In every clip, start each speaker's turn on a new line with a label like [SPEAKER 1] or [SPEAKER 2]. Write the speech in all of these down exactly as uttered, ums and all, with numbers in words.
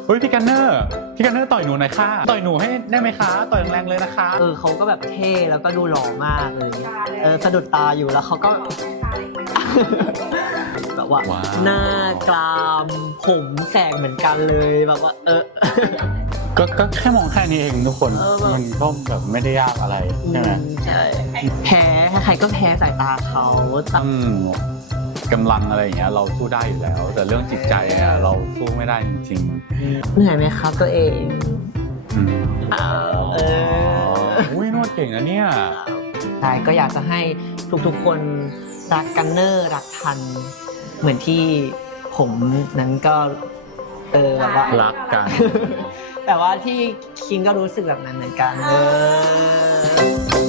[SPEAKER 1] ฮ้ยพี่กันเนอร์พี่กันเนอร์ต่อยหนูหน่อยค่ะต่อยหนูให้ได้ไหมคะต่อยแรงๆเลยนะคะ
[SPEAKER 2] เออเขาก็แบบเท่แล้วก็ดูหล่อมากเลยเออสะดุดตาอยู่แล้วเขาก็แบบว่าหน้ากรามผมแสกเหมือนกันเลยแบบว่าเออ
[SPEAKER 1] ก็ก็แค่มองแค่นี้เองทุกคนมันก็แบบไม่ได้ยากอะไรใช่ไหม
[SPEAKER 2] ใช่แพ้ใครก็แพ้สายตาเขา
[SPEAKER 1] อืมกำลังอะไรอย่างเงี้ยเราสู้ได้อยู่แล้วแต่เรื่องจิตใจเนี่ยเราสู้ไม่ได้จริง
[SPEAKER 2] ๆเหนื่อยไหมครับตัวเอง
[SPEAKER 1] อ๋ออุ้ยนวดเก่งนะเนี่ย
[SPEAKER 2] ใช่ก็อยากจะให้ทุกๆคนรักกันเนอร์รักทันเหมือนที่ผมนั้นก็เออแบบว่า
[SPEAKER 1] รักกัน
[SPEAKER 2] แต่ว่าที่คิงก็รู้สึกแบบนั้นเหมือนกันเออ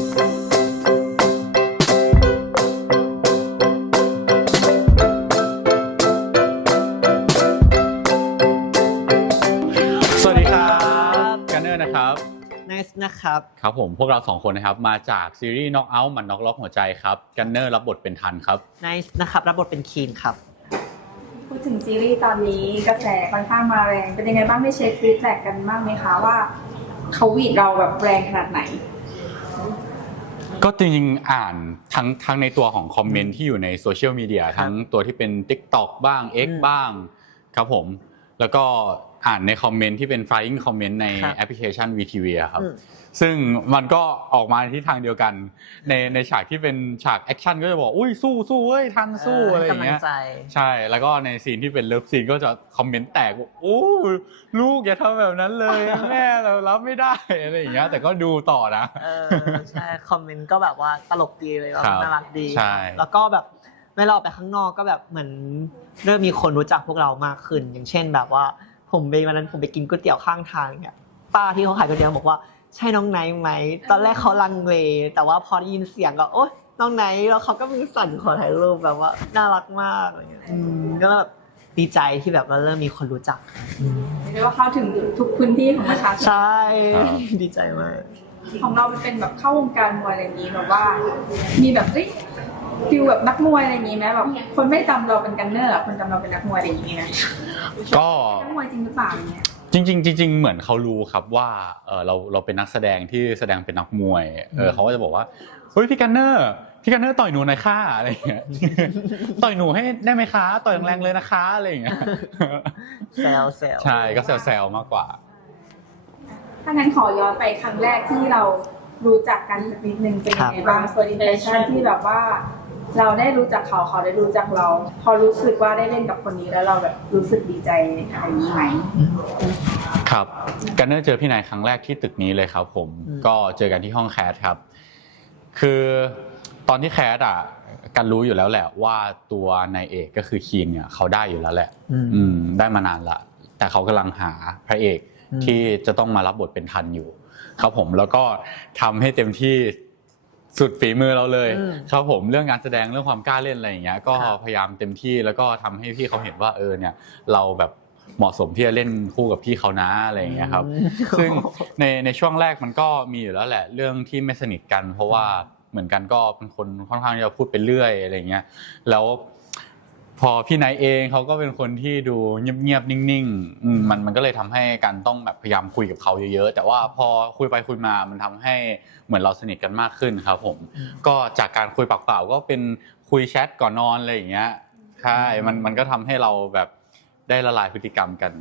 [SPEAKER 1] สวัสดีครับกันเนอร์นะครับ
[SPEAKER 2] Nice นะครับ
[SPEAKER 1] ครับผมพวกเราสองคนนะครับมาจากซีรีส์ Knock Out มันน็อกล็อกหัวใจครับกันเนอร์รับบทเป็นทันครับ
[SPEAKER 2] Nice นะครับรับบทเป็นคีนครับ
[SPEAKER 3] พูดถึงซีรีส์ตอนนี้กระแสค่อนข้างมาแรงเป็นยังไงบ้างได้เช็คฟีดแบ็กกันบ้างไหมคะว่าเขาวีดเราแบบแรงขนาดไหน
[SPEAKER 1] ก็จริงๆอ่านทั้งทั้งในตัวของคอมเมนต์ที่อยู่ในโซเชียลมีเดียทั้งตัวที่เป็น TikTok บ้าง X บ้างครับผมแล้วก็อ่านในคอมเมนต์ที่เป็น flying comment ในแอปพลิเคชัน วี ที วี อะครับซึ่งมันก็ออกมาในทิศทางเดียวกันในในฉากที่เป็นฉากแอคชั่นก็จะบอกอุ้ยสู้สู้เว้ยทันสู้อะไรอย่างเงี้ยใช่แล้วก็ในซีนที่เป็นเลิฟซีนก็จะคอมเมนต์แตกว่าโอ้ลูกอย่าทำแบบนั้นเลยแม่เรารับไม่ได้อะไรอย่างเงี้ยแต่ก็ดูต่อนะ
[SPEAKER 2] เออใช่คอมเมนต์ก็แบบว่าตลกดีเลยว่าน่ารักดี
[SPEAKER 1] ใช่
[SPEAKER 2] แล้วก็แบบเวลาออกไปข้างนอกก็แบบเหมือนเริ่มมีคนรู้จักพวกเรามากขึ้นอย่างเช่นแบบว่าผมไปวันนั้นผมไปกินก๋วยเตี๋ยวข้างทางเนี่ยป้าที่เขาขายก๋วยเตี๋ยวบอกว่าใช่น้องไนท์ไหมตอนแรกเขาลังเลแต่ว่าพอได้ยินเสียงก็โอ๊ยน้องไนท์แล้วเขาก็มือสั่นขอถ่ายรูปแบบว่าน่ารักมากอะไรเงี้ยอืมก็แบบดีใจที่แบบว่าเริ่มมีคนรู้จัก
[SPEAKER 3] เรียกว่าเข้าถึงทุกพื้นที่ของประชาชน
[SPEAKER 2] ใช่ดีใจมาก
[SPEAKER 3] ของเราเป็นแบบเข้าวงการมวยอะไรอย่างนี้แบบว่ามีแบบเอ้ยฟิลแบบนักมวยอะไรอย่างนี้ไหมแบบคนไม่จำเราเป็นกันเนอร์คนจำเราเป็นนักมวยอะไรอย่างนี้ไหม
[SPEAKER 1] ก็
[SPEAKER 3] นักมวยจริงหรือเปล่าเนี่ย
[SPEAKER 1] จริงๆจริงๆเหมือนเขารู้ครับว่าเออเราเราเป็นนักแสดงที่แสดงเป็นนักมวยเออเขาก็จะบอกว่าเฮ้ยพี่กันเนอร์พี่กันเนอร์ต่อยหนูหน่อยค่ะอะไรอย่างเงี้ยต่อยหนูให้ได้ไหมคะต่อยแรงๆเลยนะคะอะไรอย่างเงี้ย
[SPEAKER 2] แซวแซว
[SPEAKER 1] ใช่ก็แซวๆมากกว่า
[SPEAKER 3] ถ้างั้นขอย้อนไปครั้งแรกที่เรารู้จักกันสักนิดนึงเป็นยังไงบ้าง first impression ที่แบบว่าเราได้รู้จักเขาเขาได้รู้จักเราพอรู้สึกว่าได้เล่นกับคนนี้แล้วเราแบบรู้สึกดีใจอะไรนี้ไหม
[SPEAKER 1] ครับกันเนอร์เจอพี่นายครั้งแรกที่ตึกนี้เลยครับผมก็เจอกันที่ห้องแคสครับคือตอนที่แคสอ่ะกันรู้อยู่แล้วแหละว่าตัวนายเอกก็คือคีนเนี่ยเขาได้อยู่แล้วแหละอืมได้มานานละแต่เขากำลังหาพระเอกที่จะต้องมารับบทเป็นทันอยู่ครับผมแล้วก็ทำให้เต็มที่สุดฝีมือเราเลยครับผมเรื่องการแสดงเรื่องความกล้าเล่นอะไรอย่างเงี้ยก็พยายามเต็มที่แล้วก็ทำให้พี่เขาเห็นว่าเออเนี่ยเราแบบเหมาะสมที่จะเล่นคู่กับพี่เขานะอะไรอย่างเงี้ยครับซึ่งในในช่วงแรกมันก็มีอยู่แล้วแหละเรื่องที่ไม่สนิทกันเพราะว่าเหมือนกันก็เป็นคนค่อนข้างจะพูดไปเรื่อยอะไรอย่างเงี้ยแล้วพอพี่นายเองเขาก็เป็นคนที่ดูเงียบๆนิ่งๆมันมันก็เลยทำให้กันต้องแบบพยายามคุยกับเขาเยอะๆแต่ว่าพอคุยไปคุยมามันทำให้เหมือนเราสนิทกันมากขึ้นครับผมก็จากการคุยปากเปล่าก็เป็นคุยแชทก่อนนอนอะไรอย่างเงี้ยใช่มันมันก็ทำให้เราแบบได้ละลายพฤติกรรมกัน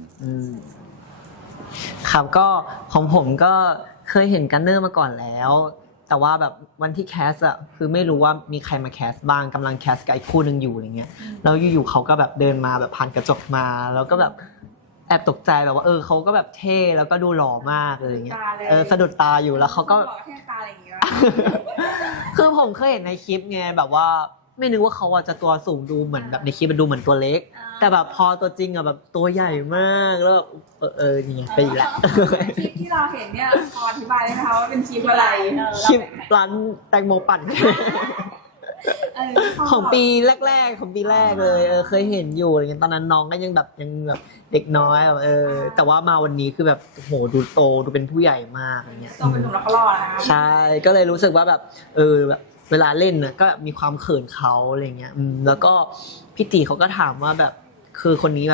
[SPEAKER 2] ครับก็ของผมก็เคยเห็นกันเนอร์มาก่อนแล้วแต่ว่าแบบวันที่แคสอะคือไม่รู้ว่ามีใครมาแคสบ้างกำลังแคสกับอีกคู่นึงอยู่อะไรเงี้ยแล้วอยู่ๆเขาก็แบบเดินมาแบบผ่านกระจกมาแล้วก็แบบแอบตกใจแบบว่าเออเขาก็แบบเท่แล้วก็ดูหล่อมากอะไรเงี้ยเออสะดุดตาอยู่แล้วเขาก็
[SPEAKER 3] หล่อแค่ตาอะไรอย่างเงี้ย
[SPEAKER 2] คือผมเคยเห็นในคลิปไงแบบว่าไม่นึกว่าเขาจะตัวสูงดูเหมือนแบบในคลิปมันดูเหมือนตัวเล็กแต่แบบพอตัวจริงอะแบบตัวใหญ่มากแล้วเออเออนี่ไงไปอีกแล้ว
[SPEAKER 3] คลิปที่เราเห็นเนี่ยพออธิบายได้ไหมคะว่าเป็นคลิปอะไร
[SPEAKER 2] คลิปร้านแตงโมปั่นของปีแรกๆของปีแรกเลยเออเคยเห็นอยู่อะไรเงี้ยตอนนั้นน้องก็ยังแบบยังแบบเด็กน้อยแบบเออแต่ว่ามาวันนี้คือแบบโหดูโตดูเป็นผู้ใหญ่มากอะไรเงี้ย
[SPEAKER 3] โตเป็นหนุ่มแล้วเขาหล่อนะคะ
[SPEAKER 2] ใช่ก็เลยรู้สึกว่าแบบเออแบบเวลาเล่นน่ะก็มีความเขินเขาอะไรเงี้ยแล้วก็พี่ตีเขาก็ถามว่าแบบคือคนนี้แบบ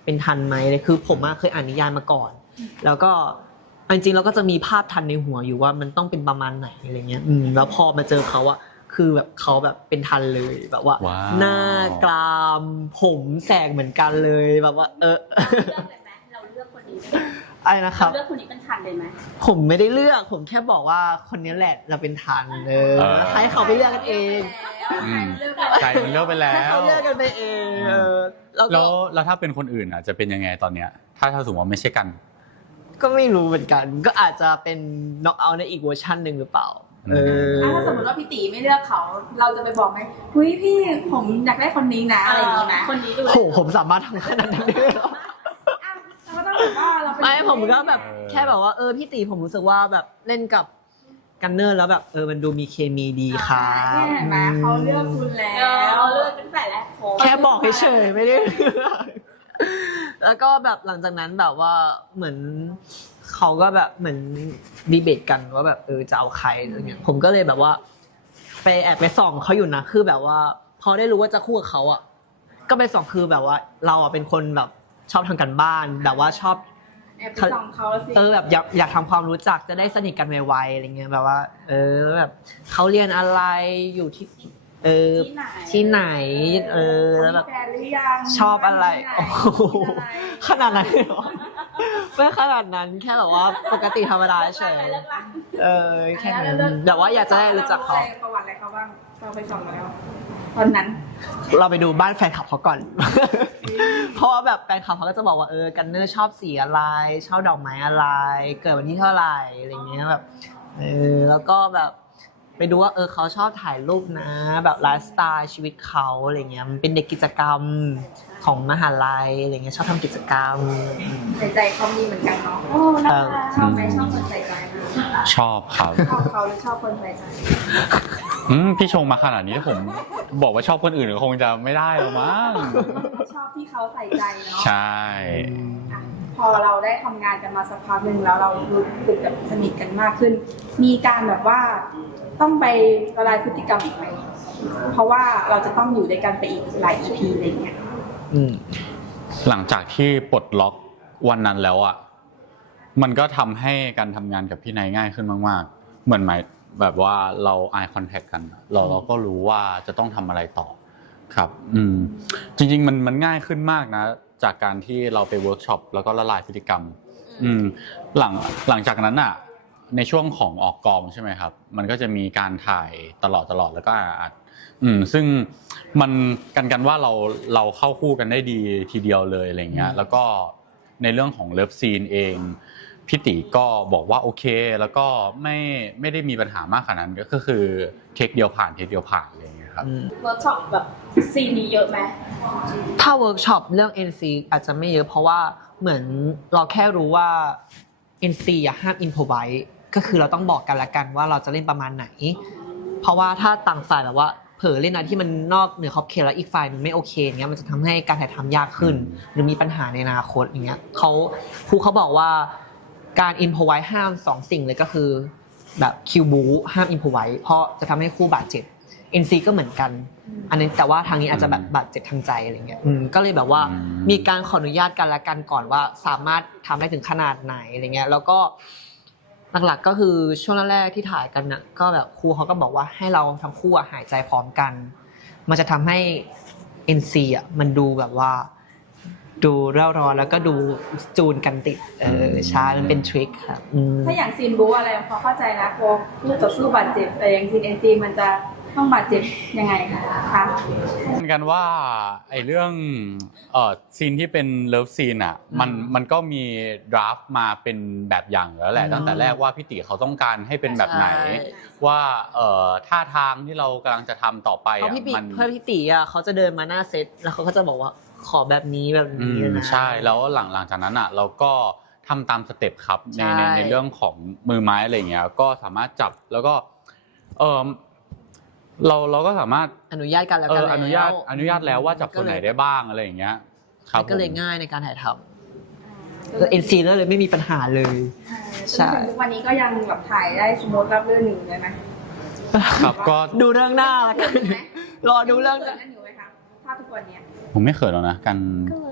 [SPEAKER 2] เป็นทันไหมเลยคือผมอะเคยอ่านนิยายมาก่อน แล้วก็จริงๆเราก็จะมีภาพทันในหัวอยู่ว่ามันต้องเป็นประมาณไหนอะไรเงี้ยอืมแล้วพอมาเจอเขาอะคือแบบเขาแบบเป็นทันเลยแบบว่า
[SPEAKER 1] ว้าว
[SPEAKER 2] หน้ากรามผมแสกเหมือนกันเลยแบบว่า เออ
[SPEAKER 4] เราเลือกเลยไหมเราเลือกคนนี้ได้ไหม
[SPEAKER 2] อะไรนะครับ
[SPEAKER 4] เราเลือกคนนี้เป็นทันเลยไหม
[SPEAKER 2] ผมไม่ได้เลือกผมแค่บอกว่าคนนี้แหละเราเป็นทันเออ
[SPEAKER 1] เออ
[SPEAKER 2] ให้เขาไปเลือกกันเอง
[SPEAKER 1] อืม
[SPEAKER 4] เลือกแล้ว
[SPEAKER 1] ใจมันเลือกไปแล้
[SPEAKER 2] ให้
[SPEAKER 1] ว
[SPEAKER 2] เขาเลือกกันไปเองเออแล้ว
[SPEAKER 1] แล้
[SPEAKER 2] ก็
[SPEAKER 1] วแล้วถ้าเป็นคนอื่นอ่ะจะเป็นยังไงตอนเนี้ย ถ้าถ้าสมมติว่าไม่ใช่กัน
[SPEAKER 2] ก็ไม่รู้เหมือนกัน ก็อาจจะเป็นน็อกเอาท์ในอีกเวอร์ชันหนึ่งหรือเปล่าเออ
[SPEAKER 3] อ่ะถ้าสมมติว่าพี่ตีไม่เลือกเขา เราจะไปบอกไหมเฮ้ยพี่ผมอยากได้คนนี้นะอะไรอย่างนี้ไหม
[SPEAKER 4] คนนี้ดู
[SPEAKER 2] โหผมสามารถทำขนาดนั้นได้เหรอ
[SPEAKER 3] อ่ะเราก็ต้องแบบว่าเราเป็น
[SPEAKER 2] ไม่ผมก็แบบ
[SPEAKER 1] เออ
[SPEAKER 2] แค่แบบว่าเออพี่ตีผมรู้สึกว่าแบบเล่นกับกันเนอร์แล้วแบบเออมันดูมีเคมีดีค่ะ
[SPEAKER 3] เนี่ยเห็นไหมเขาเลือกคุณแล้
[SPEAKER 4] เรา
[SPEAKER 3] ว
[SPEAKER 4] เลือกตั้งแต่แรกโค้ง
[SPEAKER 2] แค่บอกเฉยๆไม่ได้เลือกแล้วก็แบบหลังจากนั้นแบบว่าเหมือนเขาก็แบบเหมือนดีเบตกันว่าแบบเออจะเอาใครอะไรเงี้ยผมก็เลยแบบว่า ไปแอบไปส่องเขาอยู่นะคือแบบว่า พอได้รู้ว่าจะคู่กับเขาอ่ะก็ไปส่องคือแบบว่า เราอ่ะเป็นคนแบบชอบทำกันบ้านแบบว่าชอบ
[SPEAKER 3] แอบไปส่องเขาสิ
[SPEAKER 2] เออแบบอยากอยากทำความรู้จักจะได้สนิทกันไวๆอะไรเงี้ยแบบว่า เออแบบเขาเรียนอะไรอยู่ที่เออ
[SPEAKER 3] ที่ไหน
[SPEAKER 2] ที่ไหนเออแล้วแบบ
[SPEAKER 3] มีฟนหรือยัง
[SPEAKER 2] ชอบอะไร
[SPEAKER 3] ที่หน
[SPEAKER 2] โอ้โห
[SPEAKER 3] มีอะไร
[SPEAKER 2] ขนาดนั้นเลยเหรอไม่ขนาดนั้นแค่แบบว่าปกติธรรมดาเฉย
[SPEAKER 4] เลิกละ
[SPEAKER 2] เออแค่นั้นแต่ว่าอยากจะได้รู้จักเขา
[SPEAKER 3] รประวัติอะไรเขาบ้างเราไปส่องมาแล้วตอนนั้น
[SPEAKER 2] เราไปดูบ้านแฟนคลับเขาก่อน เพราะว่าแบบแฟนคลับเขาก็จะบอกว่าเออกันเนอร์ชอบสีอะไร ชอบดอกไม้อะไร เกิดวันที่เท่าไหร่อะไรเงี้ยแบบเออแล้วก็แบบไปดูว่าเออเขาชอบถ่ายรูปนะ แบบไลฟ์สไตล์ชีวิตเขาอะไรเงี้ยมันเป็นเด็กกิจกรรมของมหาลัยอะไรเงี้ยชอบทำกิจกรรม
[SPEAKER 3] ใส่ใจเขามีเหมือนกันเนาะโอ้น่ารักชอบไหมชอบคนใส่ใจไหม
[SPEAKER 1] ชอบครับ
[SPEAKER 3] ชอบเขาหรือชอบคนใส่ใจ
[SPEAKER 1] อืมพี่ชงมาขนาดนี้ถ้าผมบอกว่าชอบคนอื่นก็คงจะไม่ได้หรอกมั้ง
[SPEAKER 3] ชอบที่เขาใส่ใจเนาะ
[SPEAKER 1] ใช่
[SPEAKER 3] อ่ะพอเราได้ทำงานกันมาสักพักหนึ่งแล้วเรารู้สึกแบบสนิทกันมากขึ้น มีการแบบว่าต้องไปละลายพฤติกรรมอีกไหมเพราะว่าเราจะต้องอยู่ด้วยกันไปอีกหลาย อี พี อะไรเงี้ย
[SPEAKER 2] อืม
[SPEAKER 1] หลังจากที่ปลดล็อกวันนั้นแล้วอ่ะมันก็ทำให้การทำงานกับพี่ไนท์ง่ายขึ้นมากๆเหมือนหมายแบบว่าเรา eye contact กันเราเราก็รู้ว่าจะต้องทำอะไรต่อครับอืมจริงๆมันมันง่ายขึ้นมากนะจากการที่เราไปเวิร์กช็อปแล้วก็ละลายพฤติกรรมอืมหลังหลังจากนั้นอ่ะในช่วงของออกกองใช่ไหมครับมันก็จะมีการถ่ายตลอดตลอดแล้วก็อัดอืมซึ่งมันกันกันว่าเราเราเข้าคู่กันได้ดีทีเดียวเลยอะไรเงี้ยแล้วก็ในเรื่องของเลิฟซีนเองพี่ติก็บอกว่าโอเคแล้วก็ไม่ไม่ได้มีปัญหามากขนาดนั้นก็คือเทคเดียวผ่านเทคเดียวผ่านอะไรเงี้ยครับ
[SPEAKER 4] เวิร์กช็อปแบบซีนนี้เยอะไหม
[SPEAKER 2] ถ้าเวิร์กช็อปเรื่อง เอ็น ซี อาจจะไม่เยอะเพราะว่าเหมือนเราแค่รู้ว่า เอ็น ซี อ่ะห้ามอินโพไวส์ก็คือเราต้องบอกกันละกันว่าเราจะเล่นประมาณไหน เพราะว่าถ้าต่างฝ่ายแบบว่าเผลอเล่นอะไรที่มันนอกเหนือขอบเขตแล้วอีกฝ่ายมันไม่โอเคอย่างเงี้ยมันจะทำให้การถ่ายทำยากขึ้น หรือมีปัญหาในอนาคตอย่างเงี้ยเขาครูเขาบอกว่าการอินโพไวส์ห้ามสองสิ่งเลยก็คือแบบคิวบูห้ามอินโพไวส์เพราะจะทำให้คู่บาดเจ็บ เอ็น ซี ก็เหมือนกัน อันนี้แต่ว่าทางนี้อาจจะแบบบาดเจ็บทางใจอะไรเงี้ยอืมก็เลยแบบว่า
[SPEAKER 1] อืม
[SPEAKER 2] มีการขออนุญาตกันและกันก่อนว่าสามารถทำได้ถึงขนาดไหนอะไรเงี้ยแล้วก็หลักๆก็คือช่วงแรกๆที่ถ่ายกันน่ะก็แบบครูเขาก็บอกว่าให้เราทั้งคู่อะหายใจพร้อมกัน มันจะทำให้ เอ็น ซี อ่ะมันดูแบบว่า ดูเร่าร้อนแล้วก็ดูจูนกันติดเออใช่มันเป็นทริคครับอืม
[SPEAKER 3] ถ้าอย่างซีนบู๊อะไรพอเข้าใจนะพอคู่ต่อสู้บาดเจ็บแต่อย่างซีนเอ็นซีมันจะต้องบาดเจ็บยังไงคะ
[SPEAKER 1] เหมือนกันว่าไอ้เรื่องเอ่อซีนที่เป็นเลิฟซีนอ่ะมันมันก็มีดราฟต์มาเป็นแบบอย่างอยู่แล้วแหละ
[SPEAKER 2] อืม
[SPEAKER 1] ตั้งแต่แรกว่าพี่ติเขาต้องการให้เป็นแบบไหน
[SPEAKER 2] ใช่
[SPEAKER 1] ว่าเอ่อท่าทางที่เรากำลังจะทำต่อไป
[SPEAKER 2] เพราะ
[SPEAKER 1] อ่ะ
[SPEAKER 2] พี่ปี
[SPEAKER 1] มัน
[SPEAKER 2] เพื่อนพี่ตีอ่ะเขาจะเดินมาหน้าเซตแล้วเขาก็จะบอกว่าขอแบบนี้แบบ
[SPEAKER 1] อื
[SPEAKER 2] นี้
[SPEAKER 1] ม
[SPEAKER 2] นะ
[SPEAKER 1] ใช่แล้วหลังหลังจากนั้นอ่ะเราก็ทำตามสเต็ปครับใน
[SPEAKER 2] ใช่
[SPEAKER 1] ในในเรื่องของมือไม้อะไรอย่างเงี้ยก็สามารถจับแล้วก็เออเราเราก็สามารถ
[SPEAKER 2] อนุญาตกันแล้ว
[SPEAKER 1] เอ
[SPEAKER 2] กัน
[SPEAKER 1] อ
[SPEAKER 2] แล้ว
[SPEAKER 1] อนุญาตอนุญาตแล้วว่าจับส่วนไหนได้บ้างอะไรอย่างเงี้ยครับ
[SPEAKER 2] มันก็เลย
[SPEAKER 1] ผม
[SPEAKER 2] ง่ายในการถ่ายทำแล้วเอ็นซีเลยไม่มีปัญหาเลย ใช่
[SPEAKER 3] ใช่ทุกวันนี้ก็ยังแบบถ่ายได้สมมติรับเรื่องหนึ่งเลยไหม
[SPEAKER 1] ครับก็
[SPEAKER 2] ดูเรื่องหน้าแล้วกัน รอดูเรื่อง
[SPEAKER 3] เกิดนั่นอยู่ไหมคะถ้าทุกวันเนี้ย
[SPEAKER 1] ผมไม่เขินหรอกนะกัน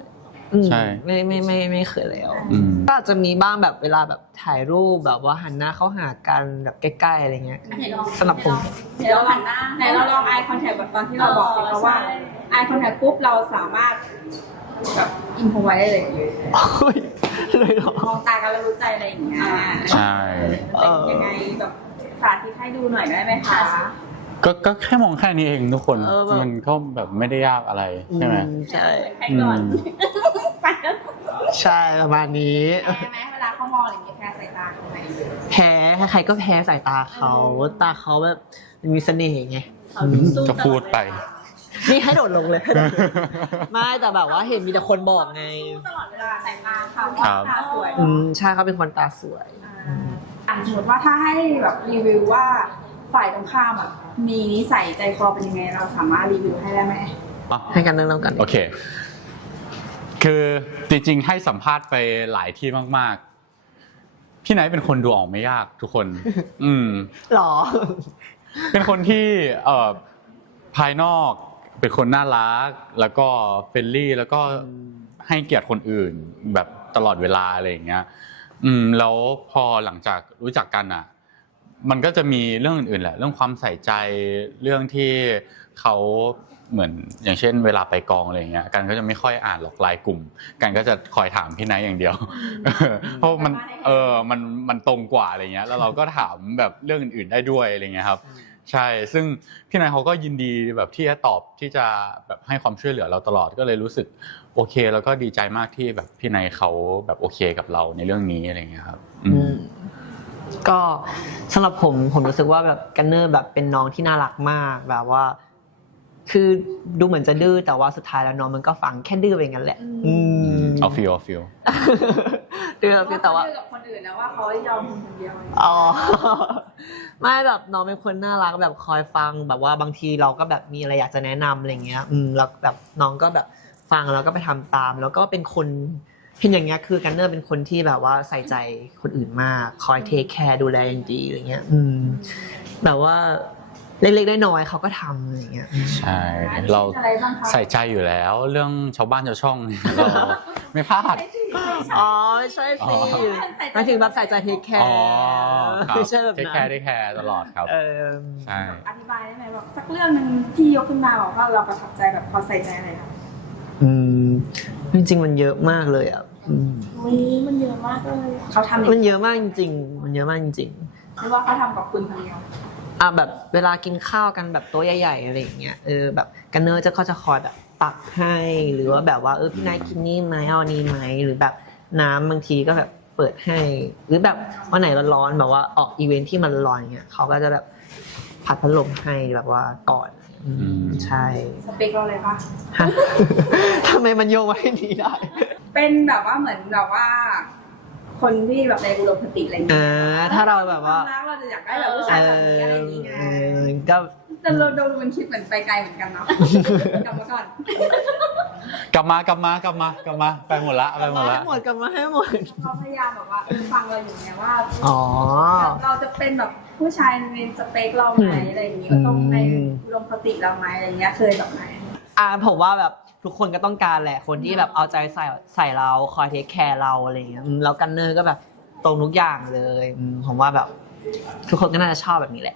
[SPEAKER 2] อืม
[SPEAKER 1] ใช่
[SPEAKER 2] ไม่ไม่ไม่ไม่เคยแล้ว
[SPEAKER 1] อืม
[SPEAKER 2] ก็อาจจะมีบ้างแบบเวลาแบบถ่ายรูปแบบว่าหันหน้าเข้าหากันแบบใกล้ๆอะไรเงี้ย
[SPEAKER 4] ไหนลอง
[SPEAKER 2] สำหรับผม
[SPEAKER 3] เดี๋ยวเราหันหน้าไหนเราลอง eye contact แบบตอนที่เราบอกสิเพราะว่า eye contact ปุ๊บเราสามารถแบบอินโฟไว้ได้เลย
[SPEAKER 2] โอ้ยเลยเหรอ
[SPEAKER 3] มองตากันแล้วรู้ใจอะไรอย่างเงี้ย
[SPEAKER 1] ใช่
[SPEAKER 3] เป็นยังไงแบบสาธิตให้ดูหน่อยได้ไหมคะ
[SPEAKER 1] ก็ก็แค่มองแค่นี้เองทุกคน
[SPEAKER 2] เออแบบ
[SPEAKER 1] มันก็แบบไม่ได้ยากอะไรใช่ไหม
[SPEAKER 2] อืใช่
[SPEAKER 4] ใครก่อน
[SPEAKER 1] อืม
[SPEAKER 4] ไปแล้ว
[SPEAKER 2] ใช่ประมาณนี้
[SPEAKER 3] แพ้ไหมเวลาเขามองอะไรอย่างเงี้ยแพ้สายตาเขาไหม
[SPEAKER 2] แพ้ใครๆก็แพ้สายตาเขาตาเขาแบบมันมีเสน่ห์ไง
[SPEAKER 4] เขาสู้
[SPEAKER 1] ก็พูดไป
[SPEAKER 2] นี่ให้โดดลงเลย ไม่แต่แบบว่าเห็นมีแต่คนบอกไง
[SPEAKER 3] สู้ตลอดเวลาสายตาเขา
[SPEAKER 1] ครับ
[SPEAKER 3] ตาสวย
[SPEAKER 2] อืมใช่เขาเป็นคนตาสวย
[SPEAKER 3] อ่าสมมติว่าถ้าให้แบบรีวิวว่าฝ่ายตรงข้ามอะมีนิสัยใจคอเป็นยังไงเราสามารถรีวิวให้ได้ไหม
[SPEAKER 2] ให้กันเริ่มกัน
[SPEAKER 1] โอเค คือจริงๆให้สัมภาษณ์ไปหลายที่มากๆ พี่ไนท์เป็นคนดูออกไม่ยากทุกคน อืม
[SPEAKER 2] หรอ
[SPEAKER 1] เป็นคนที่เอ่อภายนอกเป็นคนน่ารัก แล้วก็เฟรนลี่ แล้วก็ให้เกียรติคนอื่นแบบตลอดเวลาอะไรอย่างเงี้ย อืม แล้วพอหลังจากรู้จักกันอ่ะ มันก็จะมีเรื่องอื่นๆแหละ เรื่องความใส่ใจเรื่องที่เขาเหมือนอย่างเช่น เวลาไปกองอะไรอย่างเงี้ยกันก็จะไม่ค่อยอ่านหรอกไลน์กลุ่ม กันก็จะคอยถามพี่ไนท์อย่างเดียว เพราะมันเออมันมันตรงกว่าอะไรเงี้ย แล้วเราก็ถามแบบเรื่องอื่นๆได้ด้วยอะไรเงี้ยครับ ใช่ ซึ่งพี่นายเขาก็ยินดีแบบที่จะตอบที่จะแบบให้ความช่วยเหลือเราตลอดก็เลยรู้สึกโอเค แล้วก็ดีใจมากที่แบบพี่นายเขาแบบโอเคกับเราในเรื่องนี้อะไรเงี้ยครับอื
[SPEAKER 2] อื
[SPEAKER 1] ม
[SPEAKER 2] มก็สำหรับผมผมรู้สึกว่าแบบกันเนอร์แบบเป็นน้องที่น่ารักมากแบบว่า คือดูเหมือนจะดื้อแต่ว่าสุดท้ายแล้วน้องมันก็ฟังแค่ดื้อไปงั้นแหละ อืม
[SPEAKER 1] เอาฟิลเอาฟิล
[SPEAKER 2] ดื้อเพียงแต่ว่า
[SPEAKER 3] เขดื้อกับคนอื่นแล้วว่าเขายอมคนเดียว
[SPEAKER 2] อ๋อ ไม่แบบน้องเป็นคนน่ารักแบบคอยฟังแบบว่าบางทีเราก็แบบมีอะไรอยากจะแนะนำอะไรเงี้ย อืมแล้วแบบน้องก็แบบฟังแล้วก็ไปทำตาม แล้วก็เป็นคนเห็นอย่างเงี้ยคือกันเนอร์เป็นคนที่แบบว่าใส่ใจคนอื่นมากคอยเทคแคร์ดูแลอย่างดีอะไรเงี้ย อืมแบบว่าเล็กๆน้อยๆเขาก็ทำอะไรเงี้ยอืม
[SPEAKER 1] ใช่ เรา
[SPEAKER 3] อะไรบ้างคะ
[SPEAKER 1] ใส่ใจอยู่แล้วเรื่องชาวบ้านชาวช่อง เราไม่พลาด
[SPEAKER 2] อ๋อไม่ใช่สิหมายถึงแบบใส่ใจเทคแค
[SPEAKER 1] อ๋อ
[SPEAKER 2] ร์
[SPEAKER 1] ครับ
[SPEAKER 2] ไม่ใช่แบบ
[SPEAKER 1] ได้
[SPEAKER 2] นั้
[SPEAKER 1] แคร์
[SPEAKER 2] น
[SPEAKER 1] ได้แคร์ตลอดครับ
[SPEAKER 2] เออ
[SPEAKER 1] ใช่
[SPEAKER 3] อธิบายได้ไหมแบบสักเรื่องหนึ่งที่ยกขึ้นมาบอกว่าเราประทับใจแบบพอใส่ใจอะไรคะ
[SPEAKER 2] อืมจริงๆมันเยอะมากเลยอ่ะอืม
[SPEAKER 3] อุ้ยมันเยอะมากเลยเขาทำ
[SPEAKER 2] มันเยอะมากจริงๆ มันเยอะมากจริง
[SPEAKER 3] หรือว่าเขาทำกับคุณคนเดียว
[SPEAKER 2] ๆอ่ะแบบเวลากินข้าวกันแบบโต๊ะใหญ่ๆอะไรอย่างเงี้ย เออแบบกันเนอร์จะเขาจะคอยแบบตักให้ หรือว่าแบบว่าเออพี่นายกินนี่ไหมเอาอันนี้ไหมหรือแบบน้ำบางทีก็แบบเปิดให้ หรือแบบวันไหนร้อนๆแบบว่าออกอีเวนท์ที่มันร้อนเงี้ยเขาก็จะแบบผัดพัดลมให้แบบว่าก่อนอืม
[SPEAKER 1] อืม
[SPEAKER 2] ใช่
[SPEAKER 3] สเปคเราเลยปะ
[SPEAKER 2] ฮะ ทำไมมันโยงไว้นี้ได้
[SPEAKER 3] เป็นแบบว่าเหมือนแบบว่า คนที่แบบในอุดมคติอะไรอย่างเงี้
[SPEAKER 2] อ่ายถ้าเราแบบว่า
[SPEAKER 3] ความรักเราจะอยากได้แบบผู้ชายแบบนี้อะไรอย่างเงี้ย
[SPEAKER 2] เออก็
[SPEAKER 3] แต่เราดูมันคิดเหมือนไปไกลเหมือนกันเนาะ กลับมาก่อน
[SPEAKER 1] กลับมากลับมากลับมากลับมาไปหมดละไปหมด
[SPEAKER 2] มา
[SPEAKER 1] ละ
[SPEAKER 2] ให้หมดกลับมาให้หมด
[SPEAKER 3] เขาพยายามแบบว่าฟังเราอยู่ไงว่า
[SPEAKER 2] อ๋อ
[SPEAKER 3] เราจะเป็นแบบผู้ชายในสเปคเราไหมอะไรอย่างเงี้ยตรงใน
[SPEAKER 2] อืม
[SPEAKER 3] อุดมคติเราไหมอะไรเงี้ยเคยแบบไหน
[SPEAKER 2] อ่าผมว่าแบบทุกคนก็ต้องการแหละ คนที่แบบเอาใจใส่ใส่เราคอยเทคแคร์เราอะไรอย่างเงี้ยอืมแล้วกันเนอร์ก็แบบตรงทุกอย่างเลยอืมผมว่าแบบ ทุกคนก็น่าจะชอบแบบนี้แหละ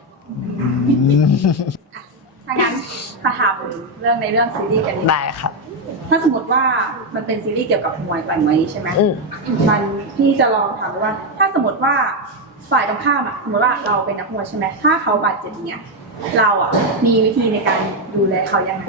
[SPEAKER 3] ถ้างั้นมาถามเรื่องในเรื่องซีรีส์กันดีกว่า
[SPEAKER 2] ได้ครับ
[SPEAKER 3] ถ้าสมมติว่ามันเป็นซีรีส์เกี่ยวกับมวยต่อยมวยใช่ไหม
[SPEAKER 2] อืม
[SPEAKER 3] มันพี่จะลองถามว่า ถ้าสมมติว่าฝ่ายตรงข้ามอะสมมติว่าเราเป็นนักมวยใช่ไหมถ้าเขาบาดเจ็บอย่างเงี้ย เราอะมีวิธีในการดูแลเขายังไง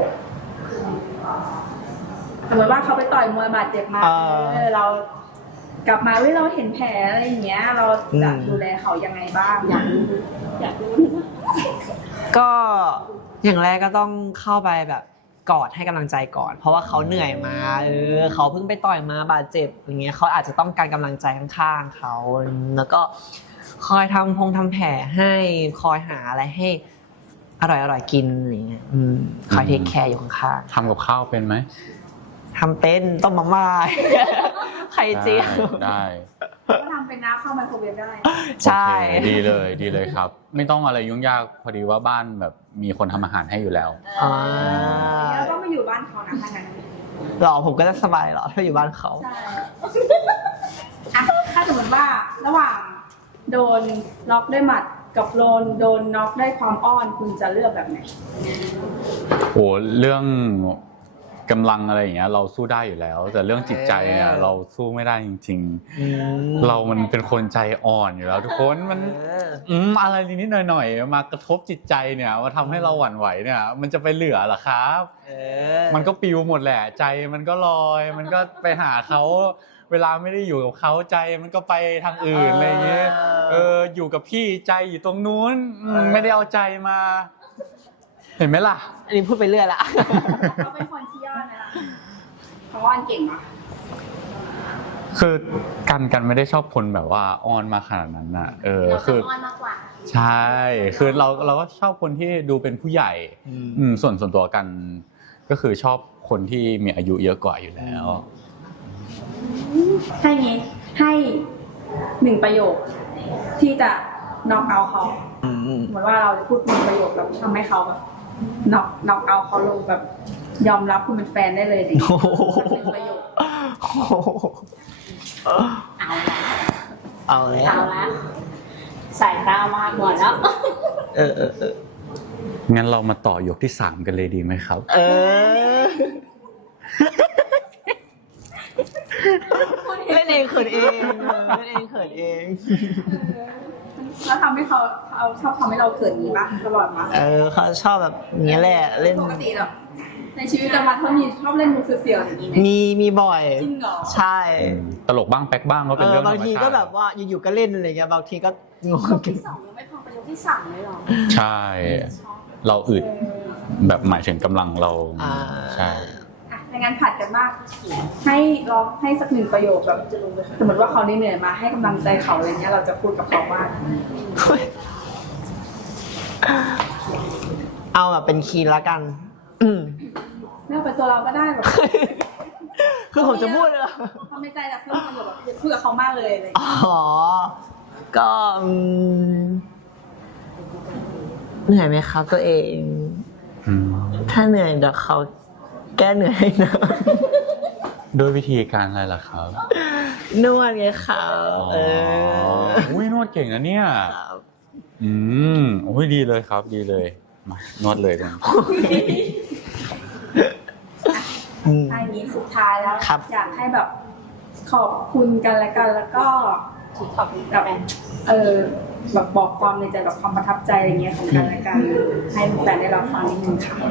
[SPEAKER 3] สมมติว่าเขาไปต่อยมวยบาดเจ็บมา
[SPEAKER 2] อ่า
[SPEAKER 3] เออเรา กลับมาเว้ยเราเห็นแผลอะไรอย่างเงี้ย เราจะ
[SPEAKER 2] อืม
[SPEAKER 3] ดูแลเขายังไงบ้างอยากรู้อยากรู้
[SPEAKER 2] ก็อย่างแรกก็ต้องเข้าไปแบบกอดให้กำลังใจก่อน เพราะว่าเขาเหนื่อยมาเออเขาเพิ่งไปต่อยมาบาดเจ็บอย่างเงี้ยเขาอาจจะต้องการกำลังใจข้างๆเขาแล้วก็คอยทำพงทำแผลให้คอยหาอะไรให้อร่อยอร่อยๆกินอะไรเงี้ยอืมคอยเทคแคร์อยู่ข้าง
[SPEAKER 1] ทำกับข้าวเป็นไหม
[SPEAKER 2] ๆทำเป็นต้มมาม่า ไข่เจียว
[SPEAKER 1] ได้
[SPEAKER 3] ก็ทำเป็นน้ำเข้าไมโครเวฟได้
[SPEAKER 2] ใช่
[SPEAKER 1] โอเคดีเลยดีเลยครับ ไม่ต้องอะไรยุ่งยากพอดีว่าบ้านแบบมีคนทำอาหารให้อยู่แล้ว
[SPEAKER 2] อ่า
[SPEAKER 3] แล้วก็มาอยู่บ้านเขานะทางนั้น
[SPEAKER 2] หรอผมก็จะสบายหรอถ้าอยู่บ้านเขา
[SPEAKER 3] ใช่อะถ้าสมมติว่าระหว่างโดนน็อกด้วยหมัดกับโดนโดนน็อกด้วยความอ้อนคุณจะเลือกแบบไหน
[SPEAKER 1] โหเรื่องกำลังอะไรอย่างเงี้ยเราสู้ได้อยู่แล้ว แต่เรื่องจิตใจเนี่ยเราสู้ไม่ได้จริง
[SPEAKER 2] อืม
[SPEAKER 1] ๆ เรามันเป็นคนใจอ่อนอยู่แล้ว ทุกคนมัน
[SPEAKER 2] เออ
[SPEAKER 1] อืมอะไรนิดๆหน่อยๆมากระทบจิตใจเนี่ยมาทำให้เราหวั่นไหวเนี่ย มันจะไปเหลือเหรอครับ
[SPEAKER 2] เออ
[SPEAKER 1] มันก็ปิวหมดแหละใจมันก็ลอย มันก็ไปหาเขาเวลาไม่ได้อยู่กับเขาใจมันก็ไปทางอื่นอะไรอย่างเงี้ยเอออยู่กับพี่ใจอยู่ตรงนู้นอืมไม่ได้เอาใจมา เห็นไหมล่ะ
[SPEAKER 2] อันนี้พูดไปเรื่อยละ
[SPEAKER 3] เขาเป็นคนที่อ้อนไหมล่ะเขาอ้อนเก่งปะ
[SPEAKER 1] คือกันกันไม่ได้ชอบคนแบบว่าอ้อนมาขนาดนั้นน่ะเออ
[SPEAKER 4] เรา
[SPEAKER 1] คือ
[SPEAKER 4] อ้อนมากกว่า
[SPEAKER 1] ใช่คือเราเราก็ชอบคนที่ดูเป็นผู้ใหญ่
[SPEAKER 2] อืม
[SPEAKER 1] อืมส่วนส่วนตัวกันก็คือชอบคนที่มีอายุเยอะกว่าอยู่แล้ว
[SPEAKER 3] ให้งี้ให้หนึ่งประโยคที่จะน็อกเอาเขา
[SPEAKER 2] อืม
[SPEAKER 3] เหมือนว่าเราจะพูดหนึ่งประโยคแล้วทำให้เขาแบบน็อกน็อกเอาเขาลงแบบยอมรับคุณเป็นแฟนได้เลยเนี่ย
[SPEAKER 2] โอ้โห
[SPEAKER 3] หนึ่งประโยค
[SPEAKER 2] โอ้โห
[SPEAKER 4] เอาละ
[SPEAKER 2] เอาแล้ว
[SPEAKER 4] เอาละสายตามากหมดแล้ว
[SPEAKER 2] เออเออเออ
[SPEAKER 1] งั้นเรามาต่อยกที่สามกันเลยดีไหมครับ
[SPEAKER 2] เออเล่นเองเขินเองเออเล่นเองเขินเอง
[SPEAKER 3] แล้วทำให้เขาเขาชอบทำให้เราเขินนี้ปะตลอดมา
[SPEAKER 2] เออเขาชอบแบบนี้แหละเล่น
[SPEAKER 3] ปกติแบบในชีวิตประจำวันเขามีชอบเล่นมุกเสียวๆอย่างนี้ไหม
[SPEAKER 2] มีมีบ่อย
[SPEAKER 3] จริงเหรอ
[SPEAKER 2] ใช่
[SPEAKER 1] ตลกบ้างแป๊กบ้างก็
[SPEAKER 2] เอ
[SPEAKER 1] เป็น
[SPEAKER 2] อ
[SPEAKER 1] เรื่องธร
[SPEAKER 2] บาง
[SPEAKER 1] รม
[SPEAKER 2] ที
[SPEAKER 1] ชาติ
[SPEAKER 2] ก็แบบว่าอยู่ๆก็เล่นอะไรเงี้ยบางทีก็งง
[SPEAKER 4] ยกที่สองยังไม่พอไปยกที่สามเลยเหรอ
[SPEAKER 1] ใช่
[SPEAKER 4] ชอบ
[SPEAKER 1] เราอึดแบบหมายถึงกำลังเรา
[SPEAKER 2] อ่า
[SPEAKER 1] ใช่
[SPEAKER 3] อ่ะในงานผัดกันมาก ให้ลองให้สักหนึ่งประโยคแบบสมมติว่าเขาเหนื่อยมาให้กำลังใจเขาอะไรเงี้ยเราจะพูดกับเขาว่า
[SPEAKER 2] เอาแบบเป็นคีย์ละกัน อืม
[SPEAKER 3] เลือกเป็นตัวเราก็ได้แบบ
[SPEAKER 2] คือผมจะพูดเลย
[SPEAKER 3] ความในใจจากเพื่อนประโยคแบบพูดกับเขามากเลยอะไรอย่าง
[SPEAKER 2] อ๋
[SPEAKER 3] เงี้ย
[SPEAKER 2] อ ก็อืมเหนื่อยไหมครับตัวเอง
[SPEAKER 1] อืม
[SPEAKER 2] ถ้าเหนื่อยเดี๋ยวเขาแก้เหนื่อยให้นะ
[SPEAKER 1] ด้วยวิธีการอะไรล่ะครับ
[SPEAKER 2] นวดไงครับเออ
[SPEAKER 1] อุ้ยนวดเก่งนะเนี่ย
[SPEAKER 2] ครับ
[SPEAKER 1] อืมโอ้ยดีเลยครับ ดีเลยมานวดเลยตรงนี้
[SPEAKER 2] อืม
[SPEAKER 3] อันนี้สุดท้ายแล้ว
[SPEAKER 2] ครับ
[SPEAKER 3] อยากให้แบบขอบคุณกันและกันแล้วก็
[SPEAKER 4] ขอบคุณ
[SPEAKER 3] แบบ เออแบบบอกความในใจแบบความประทับใจอะไรเงี้ยของกันและกันให้แฟนได้รับฟังนิดนึงค่ะ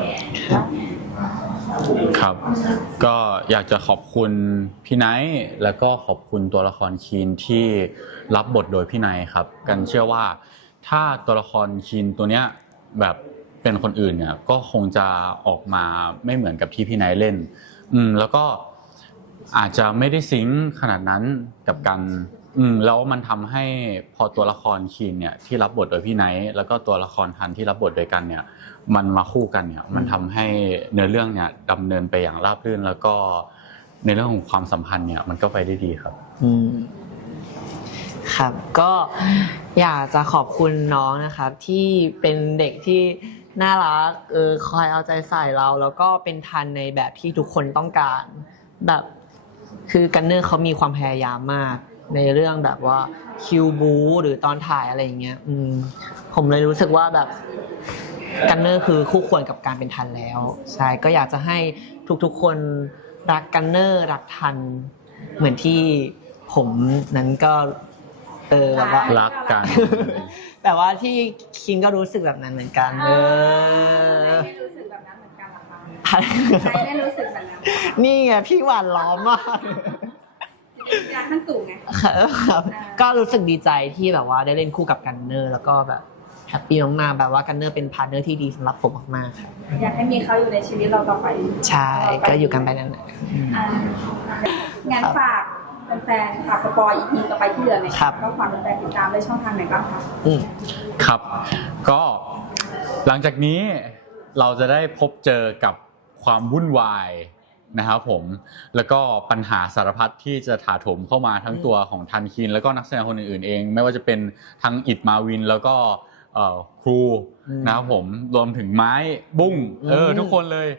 [SPEAKER 1] ครับ ก็อยากจะขอบคุณพี่ไนท์แล้วก็ขอบคุณตัวละครคีนที่รับบทโดยพี่ไนท์ครับ กันเชื่อว่าถ้าตัวละครคีนตัวเนี้ยแบบเป็นคนอื่นเนี่ยก็คงจะออกมาไม่เหมือนกับที่พี่ไนท์เล่น อืมแล้วก็อาจจะไม่ได้ซิงค์ขนาดนั้นกับกันอืมแล้วมันทำให้พอตัวละครคีนเนี่ยที่รับบทโดยพี่ไนท์แล้วก็ตัวละครทันที่รับบทโดยกันเนี่ยมันมาคู่กันเนี่ยมันทำให้เนื้อเรื่องเนี่ยดำเนินไปอย่างราบรื่นแล้วก็ในเรื่องของความสัมพันธ์เนี่ยมันก็ไปได้ดีครับ
[SPEAKER 2] อืมครับก็อยากจะขอบคุณน้องนะครับ ที่เป็นเด็กที่น่ารักเออคอยเอาใจใส่เรา แล้วก็เป็นทันในแบบที่ทุกคนต้องการแบบคือกันเนอร์เขามีความพยายามมากในเรื่องแบบว่าคิวบูหรือตอนถ่ายอะไรอย่างเงี้ยอืมผมเลยรู้สึกว่าแบบกันเนอร์คือคู่ควรกับการเป็นทันแล้วใช่ก็อยากจะให้ทุกๆคนรักกันเนอร์รักทันเหมือนที่ผมนั้นก็เออแบบว่า
[SPEAKER 1] รักกัน
[SPEAKER 2] แบบว่าที่คิงก็รู้สึกแบบนั้นเหมือนกัน เออ
[SPEAKER 3] ไม่รู้สึกแบบนั้นเหมือนกันหรอคะใครไม่รู้สึกแบบนั้น
[SPEAKER 2] นี่ไงพี่หวานล้อมมาก
[SPEAKER 3] อยากขั้นสูงไง
[SPEAKER 2] ครับก็รู้สึกดีใจที่แบบว่าได้เล่นคู่กับกันเนอร์แล้วก็แบบแฮปปี้มากๆแบบว่ากันเนอร์เป็นพาร์ทเนอร์ที่ดีสำหรับผมมากๆครับ
[SPEAKER 3] อยากให้มีเขาอยู่ในชีวิตเราต่อไป
[SPEAKER 2] ใช่ก็อยู่กันไปนาน
[SPEAKER 3] อ่างานฝากแฟนๆฝากสปอยอีพีต่อไปที่เหลือหน่อยก็ฝากแฟนๆติดตามได้ช่องทางไหนบ้างคะ
[SPEAKER 2] ๆอืม
[SPEAKER 1] ครับ ก็หลังจากนี้เราจะได้พบเจอกับความวุ่นวายนะครับผมแล้วก็ปัญหาสารพัดที่จะถาโถมเข้ามาทั้งตัวของทันคินแล้วก็นักแสดงคนอื่นๆเอง ไม่ว่าจะเป็นทั้งอิดมาวินแล้วก็เอ่อครูนะครับผมรวมถึงไม้บุ้งเออทุกคนเลย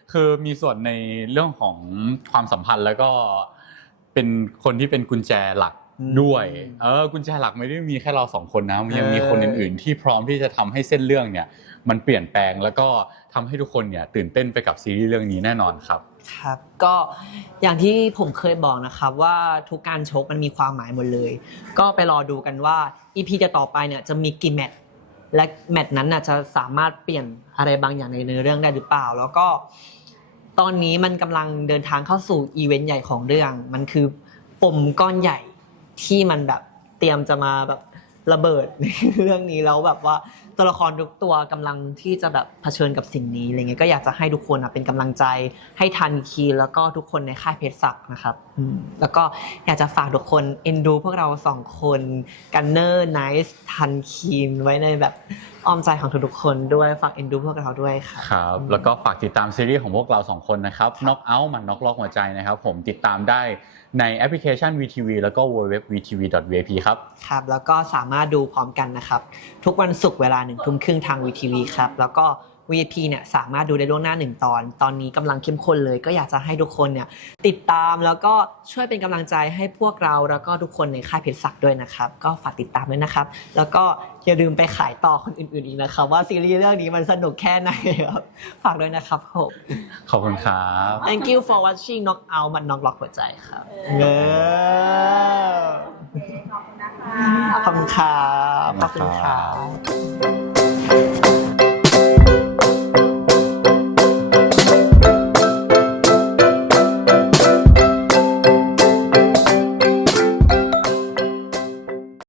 [SPEAKER 1] คือมีส่วนในเรื่องของความสัมพันธ์แล้วก็เป็นคนที่เป็นกุญแจหลักด้วยเออกุญแจหลักไม่ได้มีแค่เราสองคนนะมันยังมีคนอื่นๆที่พร้อมที่จะทำให้เส้นเรื่องเนี่ยมันเปลี่ยนแปลงแล้วก็ทำให้ทุกคนเนี่ยตื่นเต้นไปกับซีรีส์เรื่องนี้แน่นอนครับ
[SPEAKER 2] ครับก็อย่างที่ผมเคยบอกนะครับว่าทุกการชกมันมีความหมายหมดเลยก็ไปรอดูกันว่า อี พี จะต่อไปเนี่ยจะมีกี่แมตช์และแมตช์นั้นน่ะจะสามารถเปลี่ยนอะไรบางอย่างในเนื้อเรื่องได้หรือเปล่าแล้วก็ตอนนี้มันกำลังเดินทางเข้าสู่อีเวนต์ใหญ่ของเรื่องมันคือปมก้อนใหญ่ที่มันแบบเตรียมจะมาแบบระเบิดในเรื่องนี้แล้วแบบว่าตัวละครทุกตัวกำลังที่จะแบบเผชิญกับสิ่งนี้อะไรเงี้ยก็อยากจะให้ทุกคนเป็นกำลังใจให้ทันคีแล้วก็ทุกคนในค่ายเพชรศักดิ์นะครับแล้วก็อยากจะฝากทุกคนเอ็นดูพวกเราสองคนกันเนอร์ไนซ์ทันคีนไว้ในแบบอ้อมใจของทุกๆคนด้วยฝากเอ็นดูพวกเราด้วยครับ
[SPEAKER 1] ครับแล้วก็ฝากติดตามซีรีส์ของพวกเราสองคนนะครับ Knock Out มัน Knock ล็อกหัวใจนะครับผมติดตามได้ในแอปพลิเคชัน วี ที วี แล้วก็ ดับเบิลยู ดับเบิลยู ดับเบิลยู ดอท วี ที วี ดอท วี ไอ พี ครับ
[SPEAKER 2] ครับแล้วก็สามารถดูพร้อมกันนะครับทุกวันศุกร์เวลาหนึ่งทุ่มครึ่งทาง วี ที วี ครับแล้วก็ วี ไอ พี เนี่ยสามารถดูได้ล่วงหน้าหนึ่งตอนตอนนี้กำลังเข้มข้นเลยก็อยากจะให้ทุกคนเนี่ยติดตามแล้วก็ช่วยเป็นกำลังใจให้พวกเราแล้วก็ทุกคนในค่ายเพชรศักดิ์ด้วยนะครับก็ฝากติดตามด้วยนะครับแล้วก็อย่าลืมไปขายต่อคนอื่นๆอีกนะครับว่าซีรีส์เรื่องนี้มันสนุกแค่ไหนครับฝากด้วยนะครับผม
[SPEAKER 1] ขอบคุณครับ
[SPEAKER 2] Thank you for watching Knock Out มัน Knock ล็อกหัวใจครับเออ
[SPEAKER 3] ขอบคุณนะคะ
[SPEAKER 2] ขอบคุณครับขอบคุณครับ